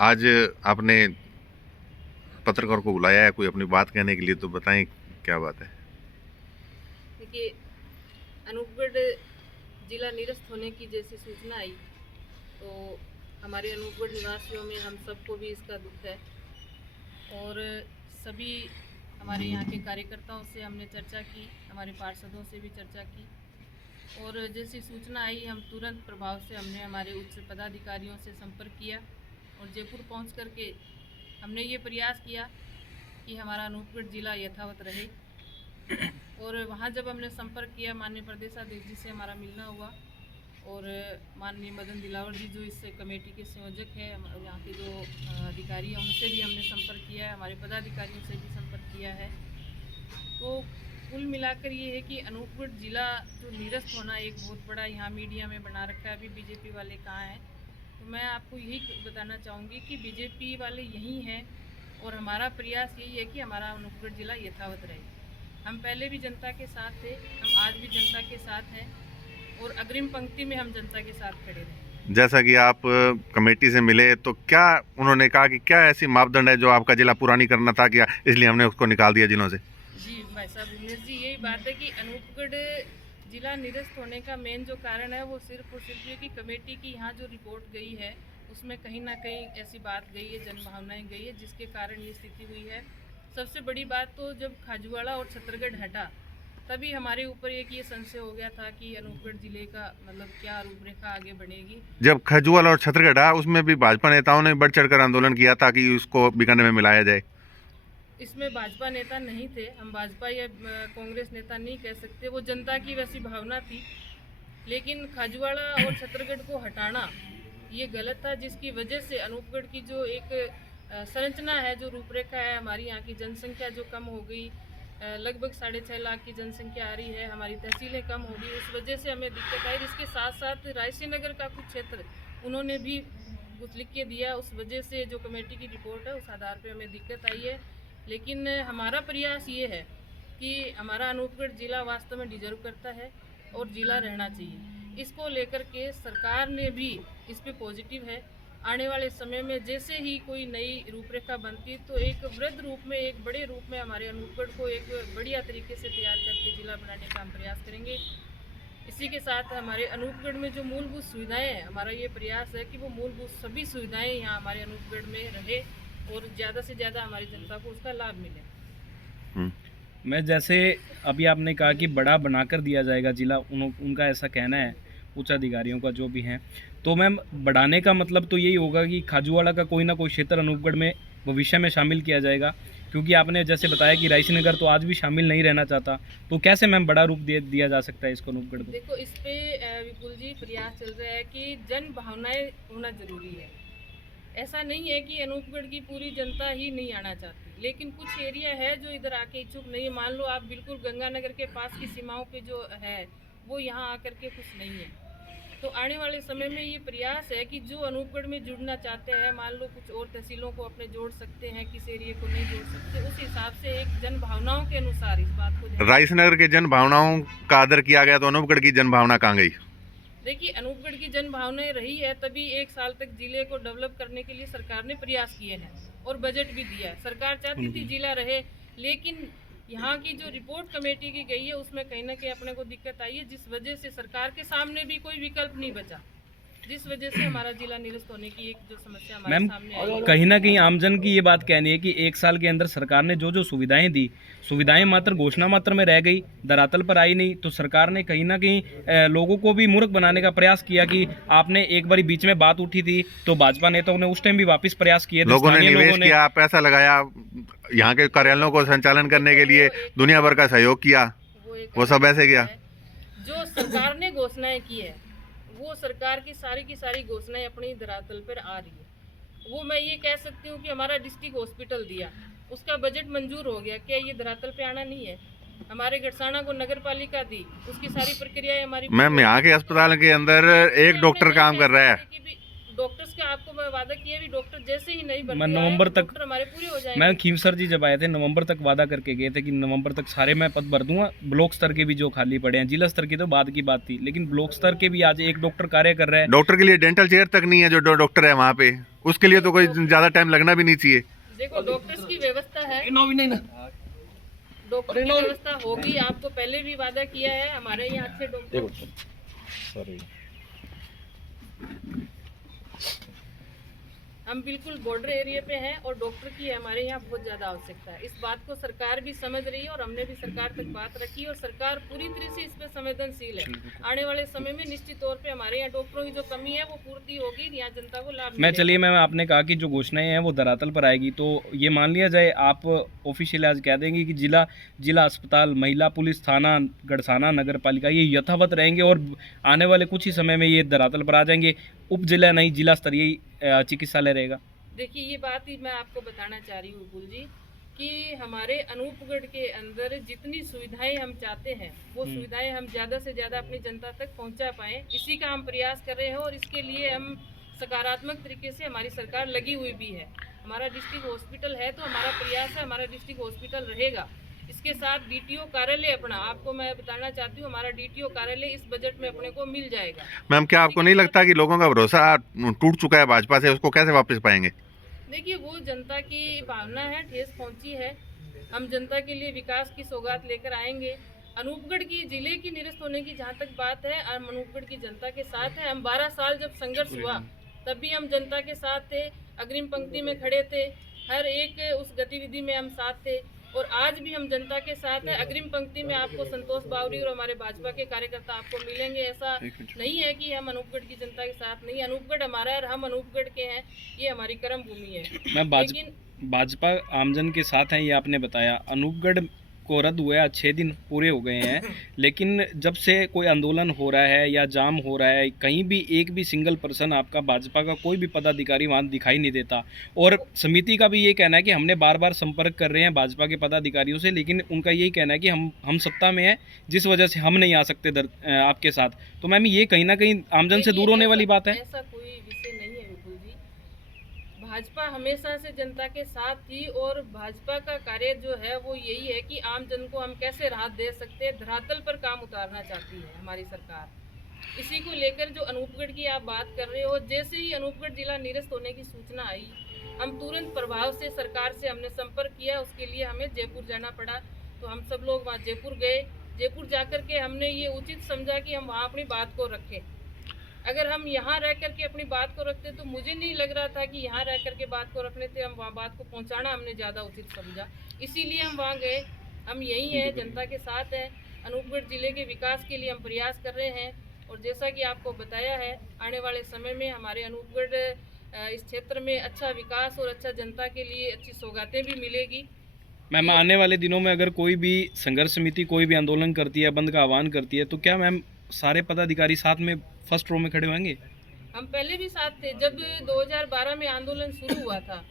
आज आपने पत्रकार को बुलाया है कोई अपनी बात कहने के लिए, तो बताएं क्या बात है। देखिए, अनूपगढ़ जिला निरस्त होने की जैसी सूचना आई तो हमारे अनूपगढ़ निवासियों में हम सबको भी इसका दुख है और सभी हमारे यहाँ के कार्यकर्ताओं से हमने चर्चा की, हमारे पार्षदों से भी चर्चा की और जैसी सूचना आई हम तुरंत प्रभाव से हमने हमारे उच्च पदाधिकारियों से संपर्क किया और जयपुर पहुँच करके हमने ये प्रयास किया कि हमारा अनूपगढ़ जिला यथावत रहे। और वहाँ जब हमने संपर्क किया माननीय प्रदेशाध्यक्ष जी से हमारा मिलना हुआ और माननीय मदन दिलावर जी जो इस कमेटी के संयोजक है, यहाँ के जो अधिकारी हैं उनसे भी हमने संपर्क किया है, हमारे पदाधिकारियों से भी संपर्क किया है। तो कुल मिलाकर ये है कि अनूपगढ़ जिला जो निरस्त होना एक बहुत बड़ा यहाँ मीडिया में बना रखा है, अभी बीजेपी वाले कहाँ हैं। तो मैं आपको यही बताना चाहूँगी कि बीजेपी वाले यहीं हैं और हमारा प्रयास यही है कि हमारा अनूपगढ़ जिला यथावत रहे। हम पहले भी जनता के साथ थे, हम आज भी जनता के साथ हैं और अग्रिम पंक्ति में हम जनता के साथ खड़े रहे। जैसा कि आप कमेटी से मिले तो क्या उन्होंने कहा कि क्या ऐसी मापदंड है जो आपका जिला पूरा नहीं करना था, क्या इसलिए हमने उसको निकाल दिया जिलों से? जी भाई साहब उमेश जी, यही बात है कि अनूपगढ़ जिला निरस्त होने का मेन जो कारण है वो सिर्फ और सिर्फ ये कि कमेटी की यहाँ जो रिपोर्ट गई है उसमें कहीं ना कहीं ऐसी बात गई है, जनभावनाएं गई है, जिसके कारण ये स्थिति हुई है। सबसे बड़ी बात तो जब खाजूवाड़ा और छतरगढ़ हटा तभी हमारे ऊपर एक ये संशय हो गया था कि अनूपगढ़ जिले का मतलब क्या रूपरेखा आगे बढ़ेगी। जब खजुआल और छतरगढ़ उसमें भी भाजपा नेताओं ने बढ़ चढ़कर आंदोलन किया था कि उसको बीकानेर में मिलाया जाए। इसमें भाजपा नेता नहीं थे, हम भाजपा या कांग्रेस नेता नहीं कह सकते, वो जनता की वैसी भावना थी। लेकिन खाजूवाड़ा और छतरगढ़ को हटाना ये गलत था, जिसकी वजह से अनूपगढ़ की जो एक संरचना है, जो रूपरेखा है, हमारी यहाँ की जनसंख्या जो कम हो गई, लगभग 6.5 लाख की जनसंख्या आ रही है, हमारी तहसीलें कम हो गई, उस वजह से हमें दिक्कत आई। इसके साथ साथ रायसीनगर का कुछ क्षेत्र उन्होंने भी कुछ लिख के दिया, उस वजह से जो कमेटी की रिपोर्ट है उस आधार पर हमें दिक्कत आई है। लेकिन हमारा प्रयास ये है कि हमारा अनूपगढ़ जिला वास्तव में डिजर्व करता है और जिला रहना चाहिए। इसको लेकर के सरकार ने भी इस पे पॉजिटिव है। आने वाले समय में जैसे ही कोई नई रूपरेखा बनती तो एक वृहद रूप में, एक बड़े रूप में हमारे अनूपगढ़ को एक बढ़िया तरीके से तैयार करके जिला बनाने का हम प्रयास करेंगे। इसी के साथ हमारे अनूपगढ़ में जो मूलभूत सुविधाएं हैं, हमारा ये प्रयास है कि वो मूलभूत सभी सुविधाएं यहाँ हमारे अनूपगढ़ में रहे और ज़्यादा से ज़्यादा हमारी जनता को उसका लाभ मिले। मैं जैसे अभी आपने कहा कि बड़ा बनाकर दिया जाएगा जिला, उनका ऐसा कहना है, उच्च अधिकारियों का जो भी है, तो मैम बढ़ाने का मतलब तो यही होगा कि खाजूवाड़ा का कोई ना कोई क्षेत्र अनूपगढ़ में भविष्य में शामिल किया जाएगा, क्योंकि आपने जैसे बताया कि रायसीनगर तो आज भी शामिल नहीं रहना चाहता, तो कैसे मैम बड़ा रूप दिया जा सकता है इसको अनूपगढ़ को? देखो, इस पे विपुल जी प्रयास चल रहा है कि जन भावनाएं होना जरूरी है। ऐसा नहीं है कि अनूपगढ़ की पूरी जनता ही नहीं आना चाहती, लेकिन कुछ एरिया है जो इधर आके इच्छुक नहीं है। मान लो आप बिल्कुल गंगानगर के पास की सीमाओं पे जो है वो यहाँ आकर के खुश नहीं है। तो आने वाले समय में ये प्रयास है कि जो अनूपगढ़ में जुड़ना चाहते हैं, मान लो कुछ और तहसीलों को अपने जोड़ सकते हैं, किस एरिया को नहीं जोड़ सकते, उस हिसाब से एक जन भावनाओं के अनुसार इस बात को। रायसीनगर के जन भावनाओं का आदर किया गया तो अनूपगढ़ की जन भावना कहाँ गई? देखिए, अनूपगढ़ की जन भावनाएं रही है, तभी 1 साल तक जिले को डेवलप करने के लिए सरकार ने प्रयास किए हैं और बजट भी दिया है। सरकार चाहती थी जिला रहे, लेकिन यहाँ की जो रिपोर्ट कमेटी की गई है उसमें कहीं ना कहीं अपने को दिक्कत आई है, जिस वजह से सरकार के सामने भी कोई विकल्प नहीं बचा, जिस वजह से हमारा जिला निरस्त होने की एक जो समस्या हमारे सामने आई है। कहीं ना कहीं आमजन की ये बात कहनी है कि 1 साल के अंदर सरकार ने जो जो सुविधाएं दी, सुविधाएं मात्र घोषणा मात्र में रह गई, धरातल पर आई नहीं। तो सरकार ने कहीं ना कहीं लोगों को भी मूर्ख बनाने का प्रयास किया कि आपने एक बार बीच में बात उठी थी तो भाजपा नेताओं ने उस टाइम भी वापस प्रयास किए थे, लोगों ने निवेश किया, पैसा लगाया, यहाँ के कार्यालयों को संचालन करने के लिए दुनिया भर का सहयोग किया, वो सब ऐसे किया। जो सरकार ने घोषणाएं की है वो सरकार की सारी घोषणाएं अपनी धरातल पर आ रही है। वो मैं ये कह सकती हूँ कि हमारा डिस्ट्रिक्ट हॉस्पिटल दिया, उसका बजट मंजूर हो गया, क्या ये धरातल पे आना नहीं है? हमारे गढ़साना को नगर पालिका दी, उसकी सारी प्रक्रियाएं हमारी। मैम, यहाँ के अस्पताल के अंदर एक डॉक्टर काम कर रहा है। डॉक्टर्स का आपको मैं वादा किया भी, डॉक्टर जैसे ही नहीं मैं नवंबर तक हमारे पूरे हो जाएंगे। मैं खीमसर जी जब आए थे नवंबर तक वादा करके गए थे कि नवंबर तक सारे मैं पद भर दूंगा। ब्लॉक स्तर के भी जो खाली पड़े हैं, जिला स्तर की तो बाद की बात थी, लेकिन ब्लॉक स्तर के भी आज एक डॉक्टर कार्य कर रहा है। डॉक्टर के लिए डेंटल चेयर तक नहीं है, जो डॉक्टर है वहाँ पे। उसके लिए तो कोई ज़्यादा टाइम लगना भी नहीं चाहिए। देखो डॉक्टर्स की व्यवस्था है, डॉक्टर की अरे व्यवस्था होगी। आपको पहले भी वादा किया है, हमारे यहाँ अच्छे डॉक्टर हम बिल्कुल बॉर्डर एरिया पे हैं और डॉक्टर की हमारे यहाँ बहुत ज़्यादा आवश्यकता है। इस बात को सरकार भी समझ रही है और हमने भी सरकार तक बात रखी और सरकार पूरी तरह से इस पर संवेदनशील है। आने वाले समय में निश्चित तौर पे हमारे यहाँ डॉक्टरों की जो कमी है वो पूर्ति होगी, यहाँ जनता को लाभ मैं मिलेगा। चलिए मैम, आपने कहा कि जो घोषणाएं हैं वो धरातल पर आएगी, तो ये मान लिया जाए आप ऑफिशियल आज कह देंगे कि जिला अस्पताल, महिला पुलिस थाना, गढ़साना नगर पालिका ये यथावत रहेंगे और आने वाले कुछ ही समय में ये धरातल पर आ जाएंगे, उप जिला नहीं जिला स्तरीय चिकित्सालय रहेगा। देखिए ये बात ही मैं आपको बताना चाह रही हूँ गुल जी कि हमारे अनूपगढ़ के अंदर जितनी सुविधाएं हम चाहते हैं वो सुविधाएं हम ज़्यादा से ज़्यादा अपनी जनता तक पहुँचा पाएँ, इसी का हम प्रयास कर रहे हैं और इसके लिए हम सकारात्मक तरीके से हमारी सरकार लगी हुई भी है। हमारा डिस्ट्रिक्ट हॉस्पिटल है तो हमारा प्रयास है हमारा डिस्ट्रिक्ट हॉस्पिटल रहेगा। इसके साथ डीटीओ कार्यालय अपना आपको मैं बताना चाहती हूँ, हमारा डीटीओ कार्यालय इस बजट में अपने को मिल जाएगा। मैम क्या आपको नहीं लगता कि लोगों का भरोसा टूट चुका है भाजपा से, उसको कैसे वापस पाएंगे? देखिए वो जनता की भावना है, ठेस पहुंची है। हम जनता के लिए विकास की सौगात लेकर आएंगे। अनूपगढ़ की जिले की निरस्त होने की जहाँ तक बात है, हम अनूपगढ़ की जनता के साथ है। हम 12 साल जब संघर्ष हुआ तब भी हम जनता के साथ थे, अग्रिम पंक्ति में खड़े थे, हर एक उस गतिविधि में हम साथ थे और आज भी हम जनता के साथ है। अग्रिम पंक्ति में आपको संतोष बावरी और हमारे भाजपा के कार्यकर्ता आपको मिलेंगे। ऐसा नहीं है कि हम अनूपगढ़ की जनता के साथ नहीं, अनूपगढ़ हमारा है और हम अनूपगढ़ के हैं, ये हमारी कर्म भूमि है। मैं भाजपा आमजन के साथ हैं ये आपने बताया, अनूपगढ़ को रद्द हुए आज 6 दिन पूरे हो गए हैं, लेकिन जब से कोई आंदोलन हो रहा है या जाम हो रहा है, कहीं भी एक भी सिंगल पर्सन आपका भाजपा का कोई भी पदाधिकारी वहाँ दिखाई नहीं देता। और समिति का भी ये कहना है कि हमने बार बार संपर्क कर रहे हैं भाजपा के पदाधिकारियों से, लेकिन उनका यही कहना है कि हम सत्ता में हैं, जिस वजह से हम नहीं आ सकते आपके साथ। तो मैम ये कहीं ना कहीं आमजन से दूर होने वाली बात है। ऐसा कोई विषय नहीं है विपुल जी, भाजपा हमेशा से जनता के साथ थी और भाजपा का कार्य जो है वो यही है कि आम जन को हम कैसे राहत दे सकते हैं, धरातल पर काम उतारना चाहती है हमारी सरकार। इसी को लेकर जो अनूपगढ़ की आप बात कर रहे हो, जैसे ही अनूपगढ़ जिला निरस्त होने की सूचना आई हम तुरंत प्रभाव से सरकार से हमने संपर्क किया। उसके लिए हमें जयपुर जाना पड़ा, तो हम सब लोग वहाँ जयपुर गए। जयपुर जाकर के हमने ये उचित समझा कि हम वहाँ अपनी बात को रखें। अगर हम यहाँ रह करके अपनी बात को रखते तो मुझे नहीं लग रहा था कि यहाँ रह करके बात को रखने थे, हम वहाँ बात को पहुँचाना हमने ज़्यादा उचित समझा, इसीलिए हम वहाँ गए। हम यही हैं, जनता के साथ हैं, अनूपगढ़ जिले के विकास के लिए हम प्रयास कर रहे हैं और जैसा कि आपको बताया है आने वाले समय में हमारे अनूपगढ़ इस क्षेत्र में अच्छा विकास और अच्छा जनता के लिए अच्छी सौगातें भी मिलेगी। मैम आने वाले दिनों में अगर कोई भी संघर्ष समिति कोई भी आंदोलन करती है, बंद का आह्वान करती है, तो क्या मैम सारे पदाधिकारी साथ में फर्स्ट रो में खड़े होंगे? हम पहले भी साथ थे, जब 2012 में आंदोलन शुरू हुआ था,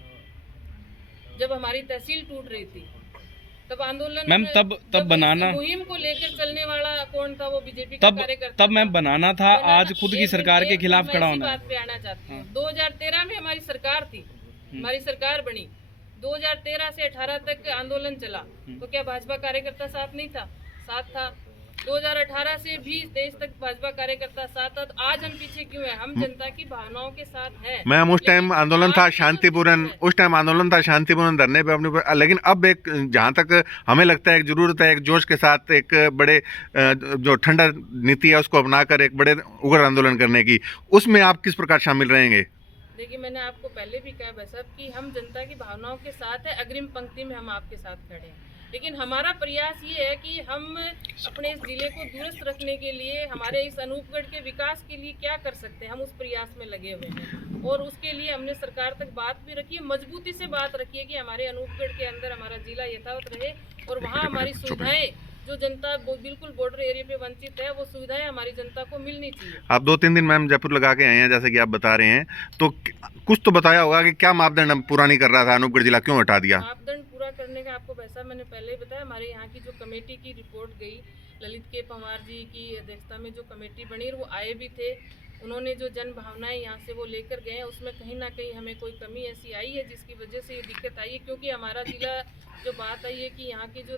जब हमारी तहसील टूट रही थी, तब आंदोलन मैम तब बनाना मुहिम को लेकर चलने वाला कौन था? वो बीजेपी का कार्यकर्ता। तब मैम बनाना था, आज खुद की सरकार के खिलाफ खड़ा होना। बात पे आना चाहती हूँ। 2013 में हमारी सरकार थी, हमारी सरकार बनी, 2013 से 18 तक आंदोलन चला, तो क्या भाजपा कार्यकर्ता साथ नहीं था? साथ था। 2018 से भी 23 तक भाजपा कार्यकर्ता साथ था। तो आज हम पीछे क्यों हैं? हम जनता की भावनाओं के साथ हैं। मैम उस टाइम आंदोलन था शांतिपूर्ण, धरने पे अपने, लेकिन अब एक जहाँ तक हमें लगता है एक जरूरत है, एक जोश के साथ एक बड़े जो ठंडा नीति है उसको अपनाकर एक बड़े उग्र आंदोलन करने की, उसमें आप किस प्रकार शामिल रहेंगे? देखिए मैंने आपको पहले भी कहा भाई साहब कि हम जनता की भावनाओं के साथ है, अग्रिम पंक्ति में हम आपके साथ खड़े हैं, लेकिन हमारा प्रयास ये है कि हम अपने इस जिले को दुरुस्त रखने के लिए, हमारे इस अनूपगढ़ के विकास के लिए क्या कर सकते हैं, हम उस प्रयास में लगे हुए हैं और उसके लिए हमने सरकार तक बात भी रखी है, मजबूती से बात रखी है कि हमारे अनूपगढ़ के अंदर हमारा जिला यथावत रहे और वहाँ हमारी सुविधाएं, जो जनता बिल्कुल बॉर्डर एरिया पे वंचित है, वो सुविधाएं हमारी जनता को मिलनी चाहिए। आप 2-3 दिन मैम जयपुर लगा के आए हैं, जैसे कि आप बता रहे हैं, तो कुछ तो बताया होगा कि क्या मापदंड पूरा नहीं कर रहा था, अनूपगढ़ जिला क्यों हटा दिया? मापदंड पूरा करने का आपको वैसा मैंने पहले ही बताया, हमारे यहाँ की जो कमेटी की रिपोर्ट गई, ललित के पंवार जी की अध्यक्षता में जो कमेटी बनी, वो आए भी थे, उन्होंने जो जन भावनाएं यहाँ से वो लेकर गए, उसमें कहीं ना कहीं हमें कोई कमी ऐसी आई है जिसकी वजह से ये दिक्कत आई है, क्योंकि हमारा जिला जो बात आई है कि यहाँ की जो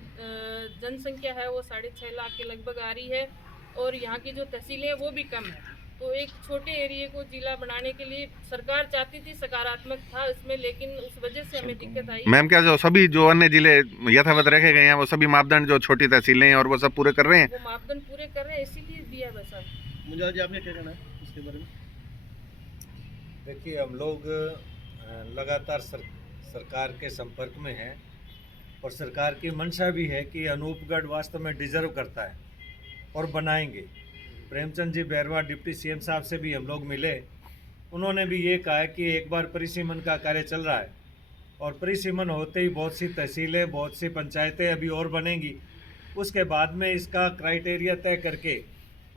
जनसंख्या है वो 6.5 लाख के लगभग आ रही है और यहाँ की जो तहसीलें हैं वो भी कम है, तो एक छोटे एरिया को जिला बनाने के लिए सरकार चाहती थी, सकारात्मक था इसमें, लेकिन उस वजह से हमें दिक्कत आई। मैम क्या जो सभी जो अन्य जिले यथावत रखे गए हैं वो सभी मापदंड जो छोटी तहसीलें हैं और वो सब पूरे कर रहे हैं? वो मापदंड पूरे कर रहे हैं, इसीलिए दिया बस। मुझे आपने क्या कहना है इसके बारे में? देखिए, हम लोग लगातार सरकार के संपर्क में हैं और सरकार की मंशा भी है कि अनूपगढ़ वास्तव में डिजर्व करता है और बनाएंगे। प्रेमचंद जी बैरवा डिप्टी सीएम साहब से भी हम लोग मिले, उन्होंने भी ये कहा कि एक बार परिसीमन का कार्य चल रहा है और परिसीमन होते ही बहुत सी तहसीलें, बहुत सी पंचायतें अभी और बनेंगी। उसके बाद में इसका क्राइटेरिया तय करके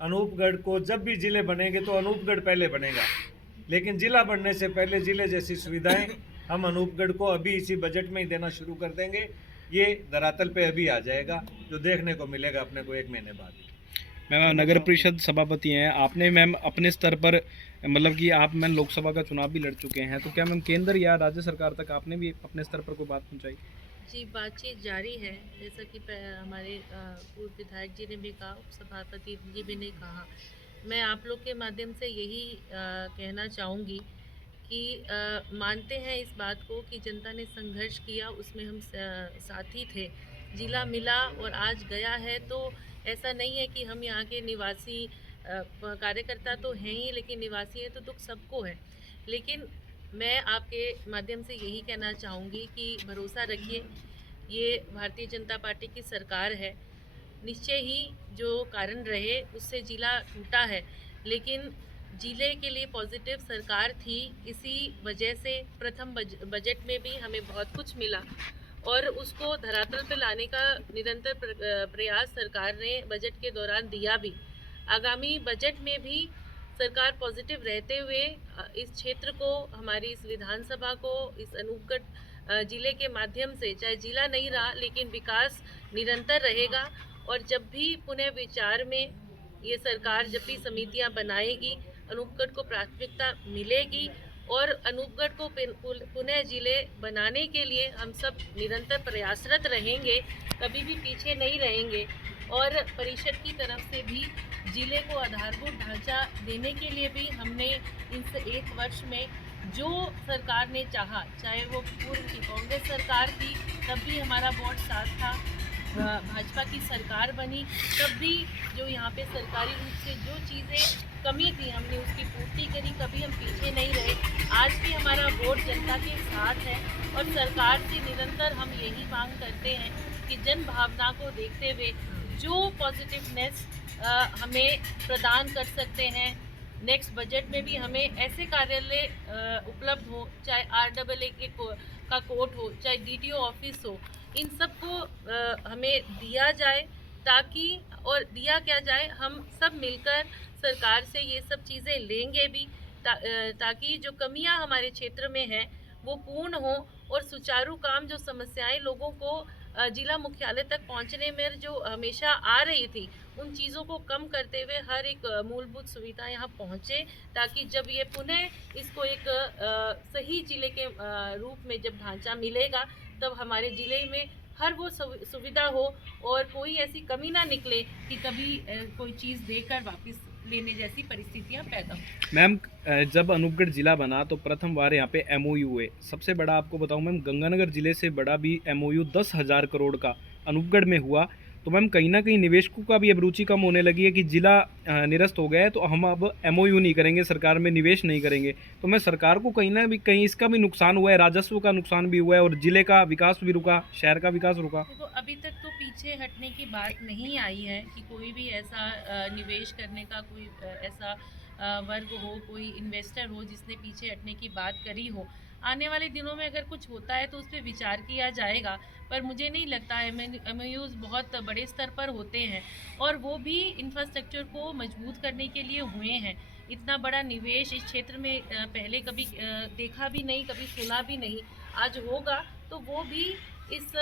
अनूपगढ़ को, जब भी ज़िले बनेंगे तो अनूपगढ़ पहले बनेगा, लेकिन ज़िला बनने से पहले ज़िले जैसी सुविधाएं हम अनूपगढ़ को अभी इसी बजट में ही देना शुरू कर देंगे। ये धरातल पे अभी आ जाएगा, जो देखने को मिलेगा अपने को 1 महीने बाद। मैम नगर परिषद सभापति हैं आपने, मैम अपने स्तर पर मतलब कि आप मैम लोकसभा का चुनाव भी लड़ चुके हैं, तो क्या मैम केंद्र या राज्य सरकार तक आपने भी अपने स्तर पर कोई बात पहुंचाई? जी, बातचीत जारी है। जैसा कि हमारे पूर्व विधायक जी ने भी कहा, उपसभापति जी भी ने कहा, मैं आप लोग के माध्यम से यही कहना चाहूँगी कि मानते हैं इस बात को कि जनता ने संघर्ष किया, उसमें हम साथी थे। जिला मिला और आज गया है, तो ऐसा नहीं है कि हम यहाँ के निवासी कार्यकर्ता तो हैं ही, लेकिन निवासी हैं तो दुख सबको है। लेकिन मैं आपके माध्यम से यही कहना चाहूँगी कि भरोसा रखिए, ये भारतीय जनता पार्टी की सरकार है। निश्चय ही जो कारण रहे उससे जिला टूटा है, लेकिन जिले के लिए पॉजिटिव सरकार थी। इसी वजह से प्रथम बजट में भी हमें बहुत कुछ मिला और उसको धरातल पर लाने का निरंतर प्रयास सरकार ने बजट के दौरान दिया भी। आगामी बजट में भी सरकार पॉजिटिव रहते हुए इस क्षेत्र को, हमारी इस विधानसभा को, इस अनूपगढ़ जिले के माध्यम से, चाहे जिला नहीं रहा लेकिन विकास निरंतर रहेगा। और जब भी पुनः विचार में ये सरकार, जब भी समितियां बनाएगी, अनूपगढ़ को प्राथमिकता मिलेगी और अनूपगढ़ को पुनः जिले बनाने के लिए हम सब निरंतर प्रयासरत रहेंगे, कभी भी पीछे नहीं रहेंगे। और परिषद की तरफ से भी जिले को आधारभूत ढांचा देने के लिए भी हमने इस 1 वर्ष में जो सरकार ने चाहा, चाहे वो पूर्व की कांग्रेस सरकार थी तब भी हमारा वोट साथ था, भाजपा की सरकार बनी तब भी जो यहाँ पे सरकारी रूप से जो चीज़ें कमी थी हमने उसकी पूर्ति करी, कभी हम पीछे नहीं रहे। आज भी हमारा वोट जनता के साथ है और सरकार से निरंतर हम यही मांग करते हैं कि जन भावना को देखते हुए जो पॉजिटिवनेस हमें प्रदान कर सकते हैं, नेक्स्ट बजट में भी हमें ऐसे कार्यालय उपलब्ध हो, चाहे RAA का कोर्ट हो, चाहे DTO ऑफिस हो, इन सब को हमें दिया जाए, ताकि, और दिया क्या जाए, हम सब मिलकर सरकार से ये सब चीज़ें लेंगे भी, ताकि जो कमियां हमारे क्षेत्र में हैं वो पूर्ण हो और सुचारू काम, जो समस्याएं लोगों को जिला मुख्यालय तक पहुंचने में जो हमेशा आ रही थी, उन चीज़ों को कम करते हुए हर एक मूलभूत सुविधा यहाँ पहुँचे, ताकि जब ये पुनः इसको एक सही जिले के रूप में जब ढांचा मिलेगा, तब हमारे ज़िले में हर वो सुविधा हो और कोई ऐसी कमी ना निकले कि कभी कोई चीज़ देकर वापस लेने जैसी परिस्थितियां पैदा हो। मैम जब अनूपगढ़ जिला बना तो प्रथम बार यहाँ पे MOU हुए। सबसे बड़ा आपको बताऊँ मैम, गंगानगर जिले से बड़ा भी MOU 10,000 करोड़ का अनूपगढ़ में हुआ। तो मैम कहीं ना कहीं निवेशकों का भी अब रुचि कम होने लगी है कि जिला निरस्त हो गया है तो हम अब MOU नहीं करेंगे, सरकार में निवेश नहीं करेंगे। तो मैं सरकार को कहीं ना भी कहीं इसका भी नुकसान हुआ है, राजस्व का नुकसान भी हुआ है और जिले का विकास भी रुका, शहर का विकास रुका। तो अभी तक तो पीछे हटने की बात नहीं आई है कि कोई भी ऐसा निवेश करने का कोई ऐसा वर्ग हो, कोई इन्वेस्टर हो जिसने पीछे हटने की बात करी हो। आने वाले दिनों में अगर कुछ होता है तो उस पर विचार किया जाएगा, पर मुझे नहीं लगता है। MOUs बहुत बड़े स्तर पर होते हैं और वो भी इंफ्रास्ट्रक्चर को मजबूत करने के लिए हुए हैं। इतना बड़ा निवेश इस क्षेत्र में पहले कभी देखा भी नहीं, कभी सुना भी नहीं, आज होगा तो वो भी इस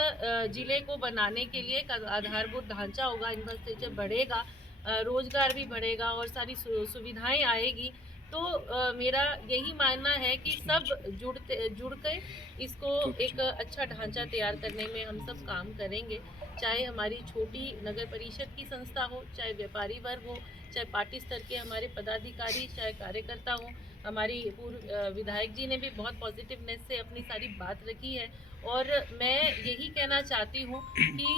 ज़िले को बनाने के लिए एक आधारभूत ढांचा होगा, इंफ्रास्ट्रक्चर बढ़ेगा, रोज़गार भी बढ़ेगा और सारी सुविधाएं आएगी। तो मेरा यही मानना है कि सब जुड़ कर इसको एक अच्छा ढांचा तैयार करने में हम सब काम करेंगे। चाहे हमारी छोटी नगर परिषद की संस्था हो, चाहे व्यापारी वर्ग हो, चाहे पार्टी स्तर के हमारे पदाधिकारी, चाहे कार्यकर्ता हो। हमारी पूर्व विधायक जी ने भी बहुत पॉजिटिवनेस से अपनी सारी बात रखी है और मैं यही कहना चाहती हूँ कि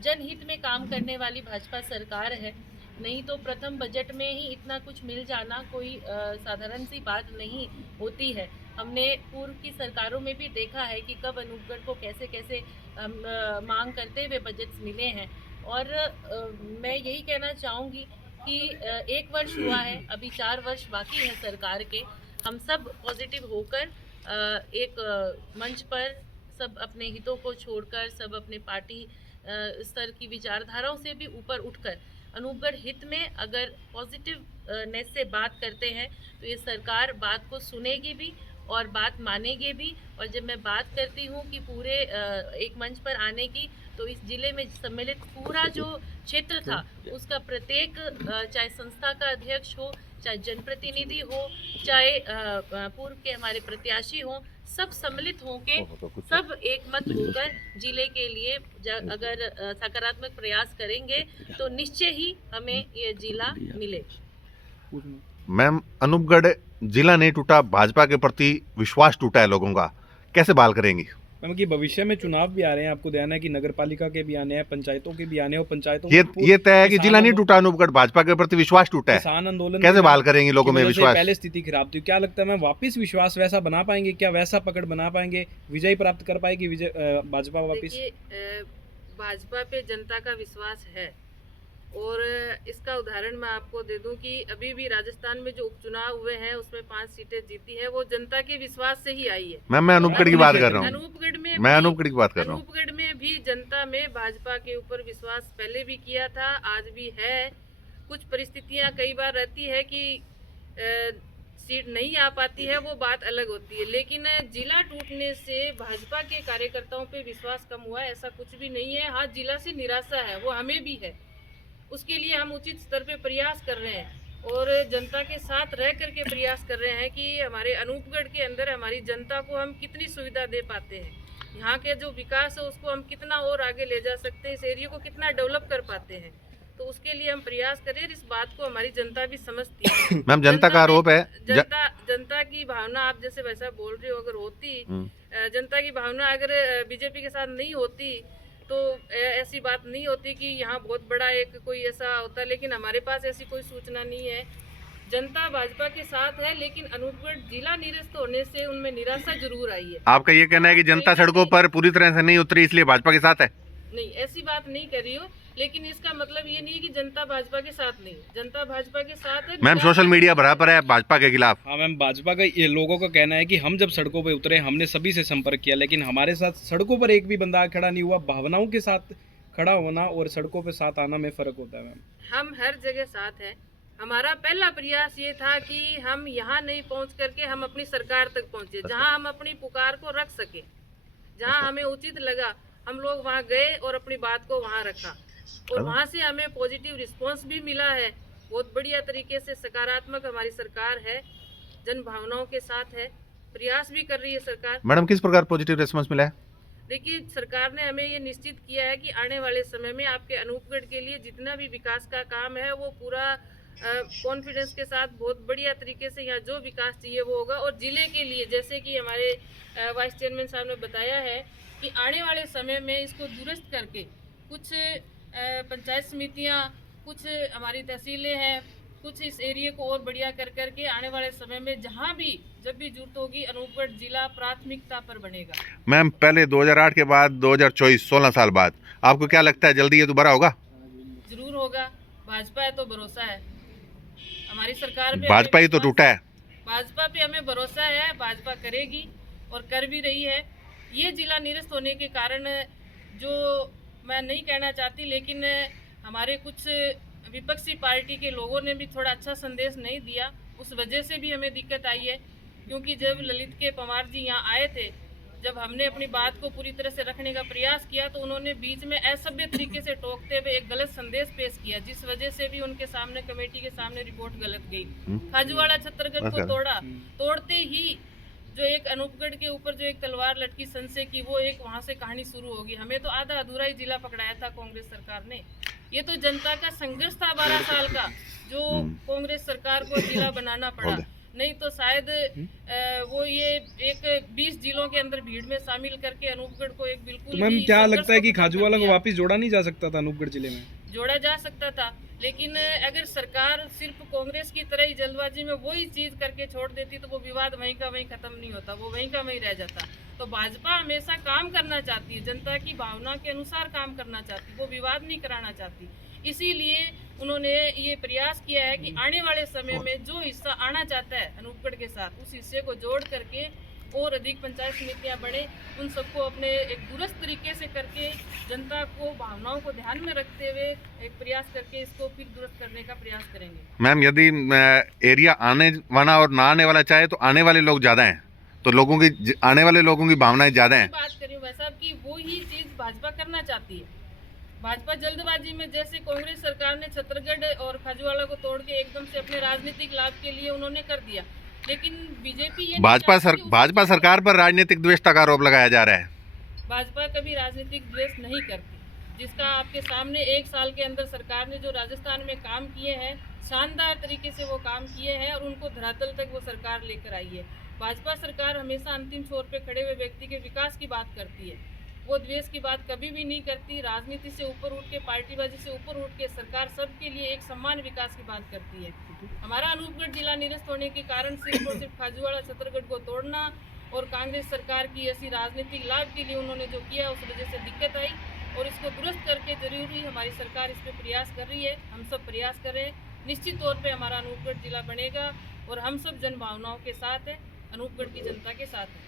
जनहित में काम करने वाली भाजपा सरकार है। नहीं तो प्रथम बजट में ही इतना कुछ मिल जाना कोई साधारण सी बात नहीं होती है। हमने पूर्व की सरकारों में भी देखा है कि कब अनूपगढ़ को कैसे कैसे मांग करते हुए बजट्स मिले हैं। और मैं यही कहना चाहूँगी कि 1 वर्ष हुआ है, अभी 4 वर्ष बाकी है सरकार के। हम सब पॉजिटिव होकर एक मंच पर सब अपने हितों को छोड़कर, सब अपने पार्टी स्तर की विचारधाराओं से भी ऊपर उठकर अनूपगढ़ हित में अगर पॉजिटिवनेस से बात करते हैं तो ये सरकार बात को सुनेगी भी और बात मानेगी भी। और जब मैं बात करती हूँ कि पूरे एक मंच पर आने की, तो इस जिले में सम्मिलित पूरा जो क्षेत्र था उसका प्रत्येक चाहे संस्था का अध्यक्ष हो, चाहे जनप्रतिनिधि हो, चाहे पूर्व के हमारे प्रत्याशी हों, सब सम्मिलित होके सब एक मत होकर जिले के लिए अगर सकारात्मक प्रयास करेंगे तो निश्चय ही हमें ये जिला मिले। मैम, अनूपगढ़ जिला नहीं टूटा, भाजपा के प्रति विश्वास टूटा है लोगों का, कैसे बहाल करेंगी? मैम कि भविष्य में चुनाव भी आ रहे हैं, आपको ध्यान है कि नगर पालिका के भी आने हैं, पंचायतों के भी आने हैं और पंचायतों ये तय है कि जिला नहीं टूटा, अनूपगढ़ भाजपा के प्रति विश्वास टूटा है। किसान आंदोलन कैसे बहाल करेंगे लोगों में विश्वास? पहले स्थिति खराब थी, क्या लगता है मैम वापस विश्वास वैसा बना पाएंगे? क्या वैसा पकड़ बना पाएंगे? विजय प्राप्त कर पाएगी भाजपा वापस? भाजपा पे जनता का विश्वास है और इसका उदाहरण मैं आपको दे दूं कि अभी भी राजस्थान में जो उपचुनाव हुए हैं उसमें 5 सीटें जीती है, वो जनता के विश्वास से ही आई है। मैम, मैं अनूपगढ़ की बात कर रहा हूँ। अनूपगढ़ में अनूपगढ़ में भी जनता में भाजपा के ऊपर विश्वास पहले भी किया था, आज भी है। कुछ परिस्थितियां कई बार रहती है कि सीट नहीं आ पाती है, वो बात अलग होती है, लेकिन जिला टूटने से भाजपा के कार्यकर्ताओं पे विश्वास कम हुआ ऐसा कुछ भी नहीं है। हाँ, जिला से निराशा है, वो हमें भी है। उसके लिए हम उचित स्तर पे प्रयास कर रहे हैं और जनता के साथ रह करके प्रयास कर रहे हैं कि हमारे अनूपगढ़ के अंदर हमारी जनता को हम कितनी सुविधा दे पाते हैं, यहाँ के जो विकास है उसको हम कितना और आगे ले जा सकते हैं, इस एरिया को कितना डेवलप कर पाते हैं। तो उसके लिए हम प्रयास करें, इस बात को हमारी जनता भी समझती है। मैम, जनता का आरोप है जनता की भावना आप जैसे वैसा बोल रहे हो, अगर होती जनता की भावना अगर बीजेपी के साथ नहीं होती तो ऐसी बात नहीं होती कि यहाँ बहुत बड़ा एक कोई ऐसा होता, लेकिन हमारे पास ऐसी कोई सूचना नहीं है। जनता भाजपा के साथ है, लेकिन अनूपगढ़ जिला निरस्त होने से उनमें निराशा जरूर आई है। आपका ये कहना है कि जनता सड़कों पर पूरी तरह से नहीं उतरी इसलिए भाजपा के साथ है? नहीं, ऐसी बात नहीं कर रही हो, लेकिन इसका मतलब ये नहीं है कि जनता भाजपा के साथ नहीं, जनता भाजपा के साथ है। मैम, सोशल मीडिया बराबर है भाजपा के खिलाफ। हाँ मैम, भाजपा का ये लोगों का कहना है कि हम जब सड़कों पे उतरे हमने सभी से संपर्क किया, लेकिन हमारे साथ सड़कों पर एक भी बंदा खड़ा नहीं हुआ। भावनाओं के साथ खड़ा होना और सड़कों पे साथ आना में फर्क होता है मैम। हम हर जगह साथ हैं। हमारा पहला प्रयास ये था कि हम यहाँ नहीं पहुँच करके हम अपनी सरकार तक पहुँचे, जहाँ हम अपनी पुकार को रख सके, जहाँ हमें उचित लगा हम लोग वहाँ गए और अपनी बात को वहाँ रखा और वहाँ से हमें पॉजिटिव रिस्पांस भी मिला है। बहुत बढ़िया तरीके से सकारात्मक हमारी सरकार है, जन भावनाओं के साथ है, प्रयास भी कर रही है सरकार। मैडम, किस प्रकार पॉजिटिव रिस्पांस मिला है? देखिए, सरकार ने हमें ये निश्चित किया है कि आने वाले समय में आपके अनूपगढ़ के लिए जितना भी विकास का काम है वो पूरा कॉन्फिडेंस के साथ बहुत बढ़िया तरीके से यहाँ जो विकास चाहिए वो होगा। और जिले के लिए जैसे कि हमारे वाइस चेयरमैन साहब ने बताया है कि आने वाले समय में इसको दुरुस्त करके कुछ पंचायत समितियाँ, कुछ हमारी तहसीलें हैं, कुछ इस एरिया को और बढ़िया कर करके आने वाले समय में जहाँ भी जब भी जरूरत होगी अनूपगढ़ जिला प्राथमिकता पर बनेगा। मैम, पहले 2008 के बाद 2024 16 साल बाद आपको क्या लगता है जल्दी ये दोबारा होगा? जरूर होगा, भाजपा है तो भरोसा है हमारी सरकार पे। भाजपा ही तो टूटा है। भाजपा पे हमें भरोसा है, भाजपा करेगी और कर भी रही है। ये जिला निरस्त होने के कारण जो मैं नहीं कहना चाहती, लेकिन हमारे कुछ विपक्षी पार्टी के लोगों ने भी थोड़ा अच्छा संदेश नहीं दिया, उस वजह से भी हमें दिक्कत आई है। क्योंकि जब ललित के पवार जी यहाँ आए थे जब हमने अपनी बात को पूरी तरह से रखने का प्रयास किया तो उन्होंने बीच में असभ्य तरीके से टोकते हुए एक गलत संदेश पेश किया, जिस वजह से भी उनके सामने कमेटी के सामने रिपोर्ट गलत गई। खाजूवाड़ा छत्तरगढ़ को तोड़ा, तोड़ते ही जो एक अनूपगढ़ के ऊपर जो एक तलवार लटकी संशय की, वो एक वहां से कहानी शुरू होगी। हमें तो आधा अधूरा ही जिला पकड़ाया था कांग्रेस सरकार ने। ये तो जनता का संघर्ष था 12 साल का, जो कांग्रेस सरकार को जिला बनाना पड़ा, नहीं तो शायद वो ये एक 20 जिलों के अंदर भीड़ में शामिल करके अनूपगढ़ को एक बिल्कुल। तो मैम क्या लगता है कि खाजूवाला को वापस जोड़ा नहीं जा सकता था अनूपगढ़ जिले में? जोड़ा जा सकता था, लेकिन अगर सरकार सिर्फ कांग्रेस की तरह ही जल्दबाजी में वही चीज करके छोड़ देती तो वो विवाद वहीं का वहीं खत्म नहीं होता, वो वहीं का वहीं रह जाता। तो भाजपा हमेशा काम करना चाहती है, जनता की भावना के अनुसार काम करना चाहती, वो विवाद नहीं कराना चाहती। इसीलिए उन्होंने ये प्रयास किया है कि आने वाले समय में जो हिस्सा आना चाहता है अनूपगढ़ के साथ, उस हिस्से को जोड़ करके और अधिक पंचायत समितियां बने, उन सबको अपने एक दुरुस्त तरीके से करके जनता को भावनाओं को ध्यान में रखते हुए एक प्रयास करके इसको फिर दुरुस्त करने का प्रयास करेंगे। मैम यदि एरिया आने वाला और ना आने वाला चाहे तो आने वाले लोग ज़्यादा हैं, तो लोगों की आने वाले लोगों की भावनाएं ज़्यादा हैं। बात करी भाई साहब की वो ही चीज़ भाजपा करना चाहती है। भाजपा जल्दबाजी में जैसे कांग्रेस सरकार ने छत्तरगढ़ और खाजूवाड़ा को तोड़ के एकदम से अपने राजनीतिक लाभ के लिए उन्होंने कर दिया, लेकिन बीजेपी ये भाजपा सरकार पर राजनीतिक द्वेष का आरोप लगाया जा रहा है। भाजपा कभी राजनीतिक द्वेष नहीं करती, जिसका आपके सामने 1 साल के अंदर सरकार ने जो राजस्थान में काम किए हैं, शानदार तरीके से वो काम किए हैं और उनको धरातल तक वो सरकार लेकर आई है। भाजपा सरकार हमेशा अंतिम छोर पे खड़े हुए व्यक्ति के विकास की बात करती है, वो द्वेष की बात कभी भी नहीं करती। राजनीति से ऊपर उठ के, पार्टीबाजी से ऊपर उठ के सरकार सबके लिए एक समान विकास की बात करती है। हमारा अनूपगढ़ जिला निरस्त होने के कारण सिर्फ और सिर्फ खाजूवाड़ा छत्तरगढ़ को तोड़ना और कांग्रेस सरकार की ऐसी राजनीतिक लाभ के लिए उन्होंने जो किया उस वजह से दिक्कत आई, और इसको दुरुस्त करके जरूरी हमारी सरकार इस पर प्रयास कर रही है। हम सब प्रयास कर रहे हैं, निश्चित तौर पर हमारा अनूपगढ़ जिला बनेगा और हम सब जन भावनाओं के साथ है, अनूपगढ़ की जनता के साथ है।